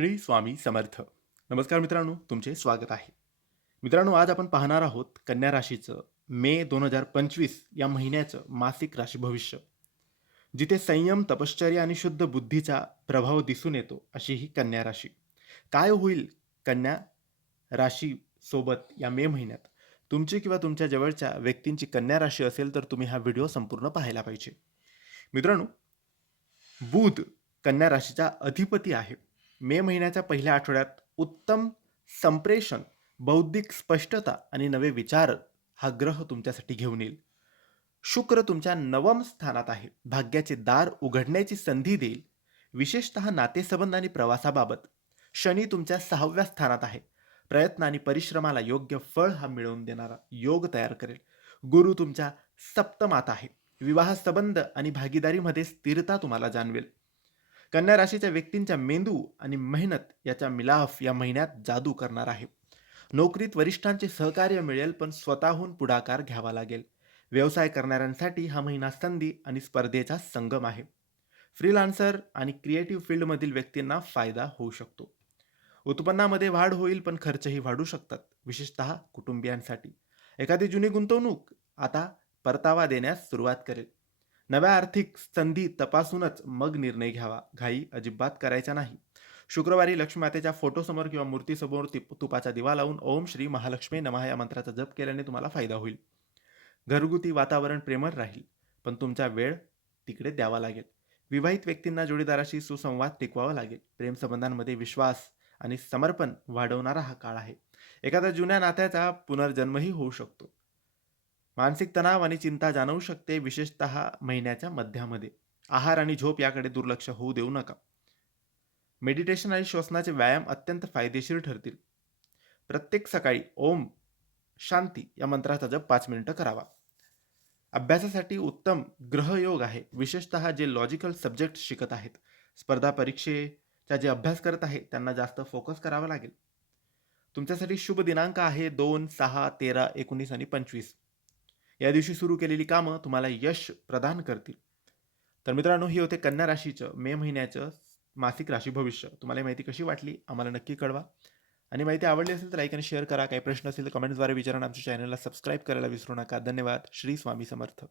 श्री स्वामी समर्थ. नमस्कार मित्रांनो तुमचे स्वागत आहे. मित्रांनो आज आपण पाहणार आहोत कन्या राशीचं मे दोन हजार पंचवीस या महिन्याचं मासिक राशी भविष्य. जिथे संयम तपश्चर्या आणि शुद्ध बुद्धीचा प्रभाव दिसून येतो अशी ही कन्या राशी. काय होईल कन्या राशी सोबत या मे महिन्यात? तुमची किंवा तुमच्या जवळच्या व्यक्तींची कन्या राशी असेल तर तुम्ही हा व्हिडिओ संपूर्ण पाहायला पाहिजे. मित्रांनो बुध कन्या राशीचा अधिपती आहे. मे महिन्याच्या पहिल्या आठवड्यात उत्तम संप्रेषण बौद्धिक स्पष्टता आणि नवे विचार हा ग्रह तुमच्यासाठी घेऊन येईल. शुक्र तुमच्या नवम स्थानात आहे. भाग्याचे दार उघडण्याची संधी देईल. विशेषतः नातेसंबंध आणि प्रवासाबाबत. शनी तुमच्या सहाव्या स्थानात आहे. प्रयत्न आणि परिश्रमाला योग्य फळ हा मिळवून देणारा योग तयार करेल. गुरु तुमच्या सप्तमात आहे. विवाह संबंध आणि भागीदारीमध्ये स्थिरता तुम्हाला जाणवेल. कन्या राशीच्या व्यक्तींच्या मेंदू आणि मेहनत याचा मिलाफ या महिन्यात जादू करणार आहे. नोकरीत वरिष्ठांचे सहकार्य मिळेल पण स्वतःहून पुढाकार घ्यावा लागेल. व्यवसाय करणाऱ्यांसाठी हा महिना संधी आणि स्पर्धेचा संगम आहे. फ्रीलान्सर आणि क्रिएटिव्ह फील्डमधील व्यक्तींना फायदा होऊ शकतो. उत्पन्नामध्ये वाढ होईल पण खर्चही वाढू शकतात विशेषतः कुटुंबियांसाठी. एखादी जुनी गुंतवणूक आता परतावा देण्यास सुरुवात करेल. नव्या आर्थिक संधी तपासूनच मग निर्णय घ्यावा. घाई अजिबात करायचा नाही. शुक्रवारी लक्ष्मी मातेच्या फोटोसमोर किंवा मूर्तीसमोर ति तुपाचा दिवा लावून ओम श्री महालक्ष्मी नमः या मंत्राचा जप केल्याने तुम्हाला फायदा होईल. घरगुती वातावरण प्रेमळ राहील पण तुमचा वेळ तिकडे द्यावा लागेल. विवाहित व्यक्तींना जोडीदाराशी सुसंवाद टिकवावा लागेल. प्रेमसंबंधांमध्ये विश्वास आणि समर्पण वाढवणारा हा काळ आहे. एखाद्या जुन्या नात्याचा पुनर्जन्मही होऊ शकतो. मानसिक तणाव आणि चिंता जाणवू शकते विशेषतः महिन्याच्या मध्यामध्ये. आहार आणि झोप याकडे दुर्लक्ष होऊ देऊ नका. मेडिटेशन आणि श्वसनाचे व्यायाम अत्यंत फायदेशीर ठरतील. प्रत्येक सकाळी ओम शांती या मंत्राचा जप पाच मिनिटं करावा. अभ्यासासाठी उत्तम ग्रहयोग आहे विशेषतः जे लॉजिकल सब्जेक्ट शिकत आहेत. स्पर्धा परीक्षेचा जे अभ्यास करत आहे त्यांना जास्त फोकस करावा लागेल. तुमच्यासाठी शुभ दिनांक आहे दोन सहा तेरा एकोणीस आणि पंचवीस. या दिवशी सुरू केलेली कामं तुम्हाला यश प्रदान करतील. तर मित्रांनो ही होते कन्या राशीचं मे महिन्याचं मासिक राशी भविष्य. तुम्हाला माहिती कशी वाटली? आम्हाला नक्की कळवा. आणि माहिती आवडली असेल तर लाईक आणि शेअर करा. काही प्रश्न असेल तर कमेंट्सद्वारे विचारा आमच्या चॅनलला सबस्क्राईब करायला विसरू नका. धन्यवाद. श्री स्वामी समर्थ.